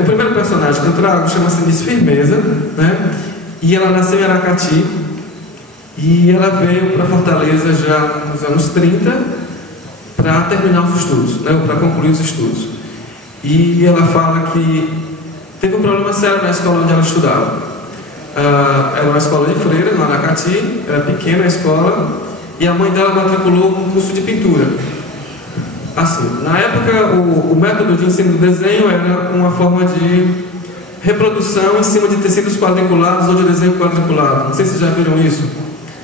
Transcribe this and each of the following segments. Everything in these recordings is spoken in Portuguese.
O primeiro personagem que eu trago chama-se Miss Firmeza, né? E ela nasceu em Aracati e ela veio para Fortaleza já nos anos 30 para terminar os estudos, né? Para concluir os estudos. E ela fala que teve um problema sério na escola onde ela estudava. Era uma escola de freira, no Aracati, era pequena a escola, e a mãe dela matriculou um curso de pintura. Assim, na época, o método de ensino do desenho era uma forma de reprodução em cima de tecidos quadriculados ou de desenho quadriculado. Não sei se vocês já viram isso.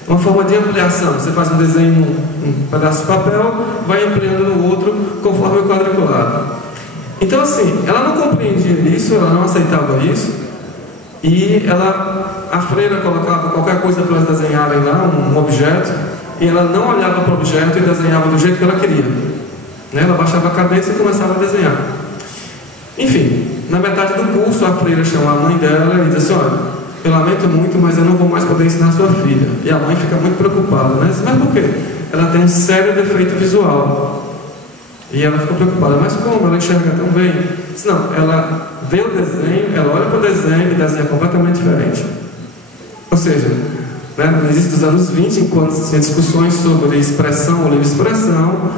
Uma forma de ampliação. Você faz um desenho em um pedaço de papel, vai ampliando no outro conforme o quadriculado. Então, assim, ela não compreendia isso, ela não aceitava isso, e a freira colocava qualquer coisa para elas desenharem lá, um objeto, e ela não olhava para o objeto e desenhava do jeito que ela queria. Ela baixava a cabeça e começava a desenhar. Enfim, na metade do curso, a freira chama a mãe dela e diz assim: olha, eu lamento muito, mas eu não vou mais poder ensinar sua filha. E a mãe fica muito preocupada, né? Mas por quê? Ela tem um sério defeito visual. E ela ficou preocupada: mas como? Ela enxerga tão bem? Diz, não, ela vê o desenho, ela olha para o desenho e desenha completamente diferente. Ou seja, no início dos anos 20, enquanto se tinha discussões sobre expressão ou livre expressão,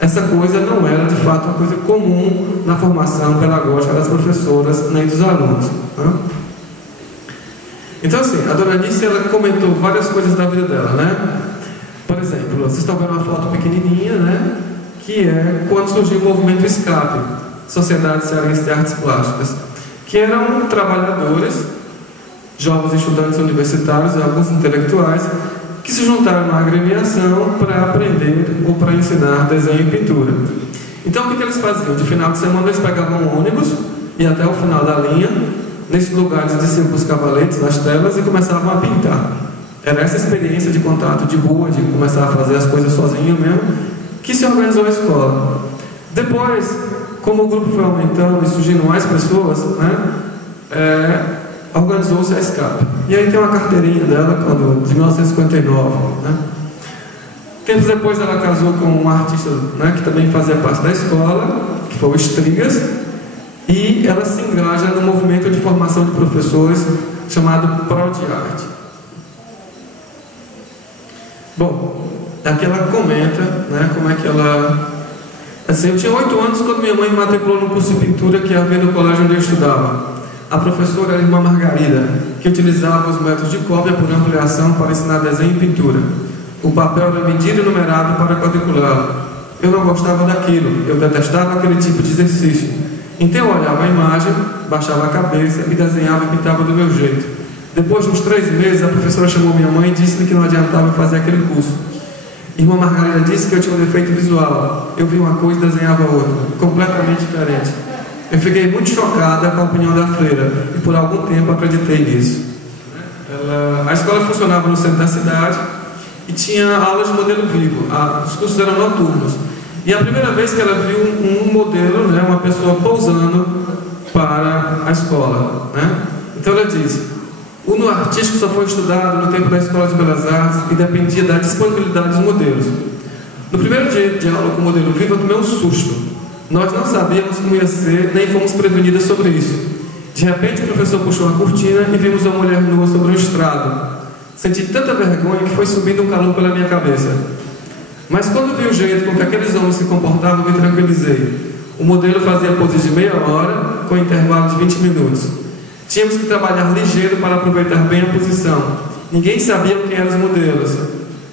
essa coisa não era de fato uma coisa comum na formação pedagógica das professoras nem dos alunos, né? Então, assim, a dona Anice, ela comentou várias coisas da vida dela, né? Por exemplo, vocês estão vendo uma foto pequenininha, né? Que é quando surgiu o movimento SCAP, Sociedade Cearense de Artes Plásticas, que eram trabalhadores, jovens estudantes universitários e alguns intelectuais, que se juntaram na agremiação para aprender ou para ensinar desenho e pintura. Então, o que eles faziam? De final de semana, eles pegavam um ônibus e até o final da linha, nesses lugares desciam com os cavaletes nas telas e começavam a pintar. Era essa experiência de contato de rua, de começar a fazer as coisas sozinho mesmo, que se organizou a escola. Depois, como o grupo foi aumentando e surgindo mais pessoas, né, organizou-se a SCAP. E aí tem uma carteirinha dela, de 1959. Né? Tempos depois ela casou com um artista, né, que também fazia parte da escola, que foi o Estrigas, e ela se engaja no movimento de formação de professores chamado ProDiarte. Bom, aqui ela comenta, né, como é que ela... Assim, eu tinha 8 anos quando minha mãe me matriculou no curso de pintura que havia no colégio onde eu estudava. A professora era a irmã Margarida, que utilizava os métodos de cópia por ampliação para ensinar desenho e pintura. O papel era medido e numerado para quadriculá-lo. Eu não gostava daquilo, eu detestava aquele tipo de exercício. Então eu olhava a imagem, baixava a cabeça e desenhava e pintava do meu jeito. Depois de uns 3 meses, a professora chamou minha mãe e disse-lhe que não adiantava fazer aquele curso. Irmã Margarida disse que eu tinha um defeito visual. Eu vi uma coisa e desenhava outra, completamente diferente. Eu fiquei muito chocada com a opinião da freira e por algum tempo acreditei nisso. A escola funcionava no centro da cidade e tinha aulas de modelo vivo. Os cursos eram noturnos. E a primeira vez que ela viu um modelo, né, uma pessoa pousando para a escola, né? Então ela disse: o no artístico só foi estudado no tempo da Escola de Belas Artes e dependia da disponibilidade dos modelos. No primeiro dia de aula com o modelo vivo, eu tomei um susto. Nós não sabíamos como ia ser, nem fomos prevenidas sobre isso. De repente, o professor puxou a cortina e vimos uma mulher nua sobre um estrado. Senti tanta vergonha que foi subindo um calor pela minha cabeça. Mas quando vi o jeito com que aqueles homens se comportavam, me tranquilizei. O modelo fazia poses de meia hora, com intervalo de 20 minutos. Tínhamos que trabalhar ligeiro para aproveitar bem a posição. Ninguém sabia quem eram os modelos,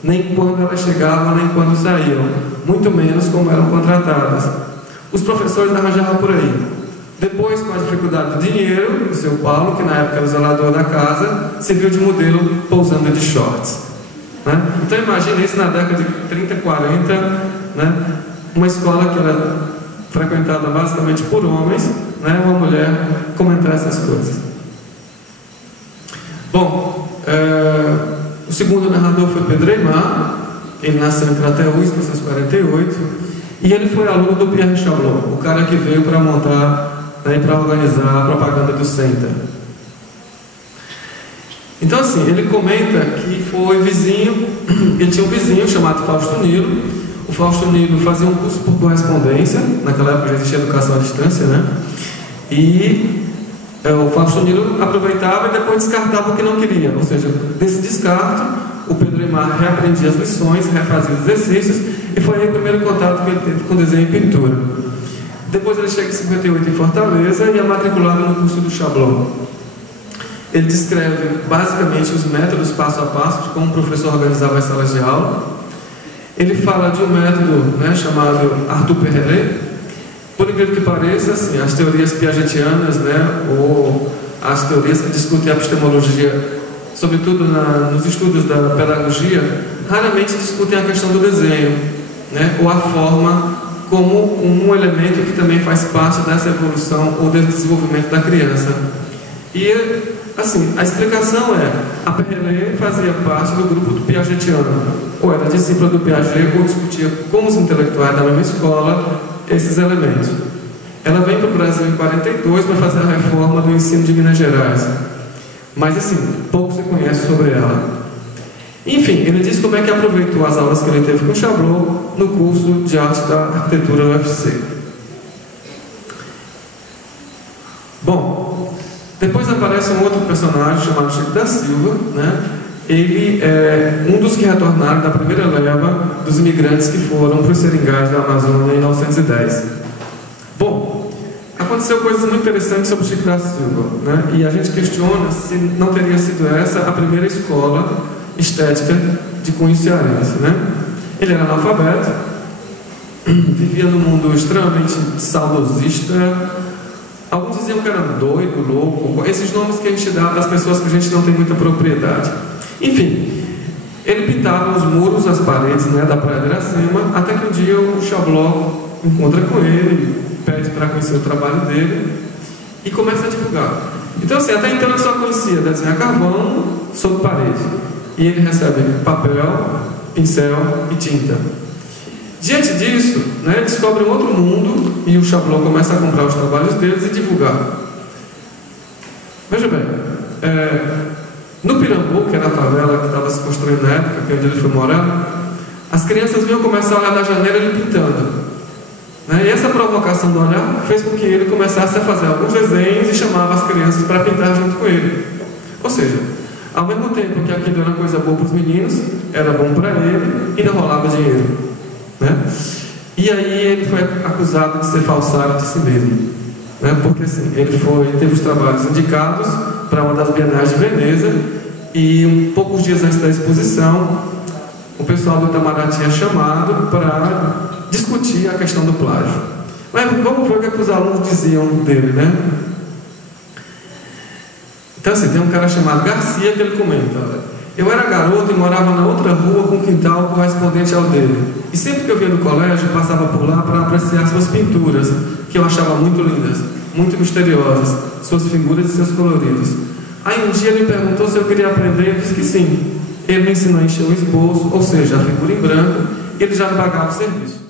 nem quando elas chegavam, nem quando saíam, muito menos como eram contratadas. Os professores arranjavam por aí. Depois, com a dificuldade do dinheiro, o seu Paulo, que na época era o zelador da casa, serviu de modelo pousando de shorts. Né? Então imagine isso na década de 30, 40, né? Uma escola que era frequentada basicamente por homens, né? Uma mulher comentar essas coisas. Bom, o segundo narrador foi Pedro Aymar. Ele nasceu em Crateús, em 1948. E ele foi aluno do Pierre Chablot, o cara que veio para montar, né, para organizar a propaganda do Center. Então, assim, ele comenta que foi vizinho, ele tinha um vizinho chamado Fausto Nilo. O Fausto Nilo fazia um curso por correspondência, naquela época já existia educação à distância, né? E o Faustino aproveitava e depois descartava o que não queria. Ou seja, desse descarto, o Pedro Aimar reaprendia as lições, refazia os exercícios, e foi aí o primeiro contato que ele teve com desenho e pintura. Depois ele chega em 58 em Fortaleza e é matriculado no curso do Chablot. Ele descreve basicamente os métodos passo a passo de como o professor organizava as salas de aula. Ele fala de um método, né, chamado Arthur Perrelet. Por incrível que pareça, assim, as teorias piagetianas, né, ou as teorias que discutem a epistemologia, sobretudo nos estudos da pedagogia, raramente discutem a questão do desenho, né, ou a forma como um elemento que também faz parte dessa evolução ou desse desenvolvimento da criança. E, assim, a explicação é: a Perrelet fazia parte do grupo do piagetiano, ou era discípula do Piaget, ou discutia com os intelectuais da mesma escola esses elementos. Ela vem para o Brasil em 42 para fazer a reforma do ensino de Minas Gerais, mas, assim, pouco se conhece sobre ela. Enfim, ele diz como é que aproveitou as aulas que ele teve com o Chablot no curso de arte da arquitetura do UFC. Bom, depois aparece um outro personagem chamado Chico da Silva, né? Ele é um dos que retornaram da primeira leva dos imigrantes que foram para os seringais da Amazônia em 1910. Bom, aconteceu coisas muito interessantes sobre Chico da Silva, né? E a gente questiona se não teria sido essa a primeira escola estética de cunho cearense, né? Ele era analfabeto, vivia num mundo extremamente saudosista. Alguns diziam que era doido, louco, esses nomes que a gente dá das pessoas que a gente não tem muita propriedade. Enfim, ele pintava os muros, as paredes, né, da Praia de Iracema, até que um dia o Chablot encontra com ele, pede para conhecer o trabalho dele e começa a divulgar. Então, assim, até então ele só conhecia desenhar carvão sobre parede. E ele recebe papel, pincel e tinta. Diante disso, né, ele descobre um outro mundo e o Chablot começa a comprar os trabalhos deles e divulgar. Veja bem, no Pirambu, que era a favela que estava se construindo na época, que é onde ele foi morar, as crianças vinham começar a olhar da janela ele pintando, né? E essa provocação do olhar fez com que ele começasse a fazer alguns desenhos e chamava as crianças para pintar junto com ele. Ou seja, ao mesmo tempo que aquilo era coisa boa para os meninos, era bom para ele e não rolava dinheiro, né? E aí ele foi acusado de ser falsário de si mesmo, né? Porque assim, ele teve os trabalhos indicados para uma das bienais de Veneza e poucos dias antes da exposição o pessoal do Itamaraty é chamado para discutir a questão do plágio. Mas vamos ver o que os alunos diziam dele, né? Então, assim, tem um cara chamado Garcia que ele comenta: eu era garoto e morava na outra rua com um quintal correspondente ao dele. E sempre que eu vinha do colégio, passava por lá para apreciar suas pinturas, que eu achava muito lindas, muito misteriosas, suas figuras e seus coloridos. Aí um dia ele me perguntou se eu queria aprender e eu disse que sim. Ele me ensinou a encher o esboço, ou seja, a figura em branco, e ele já me pagava o serviço.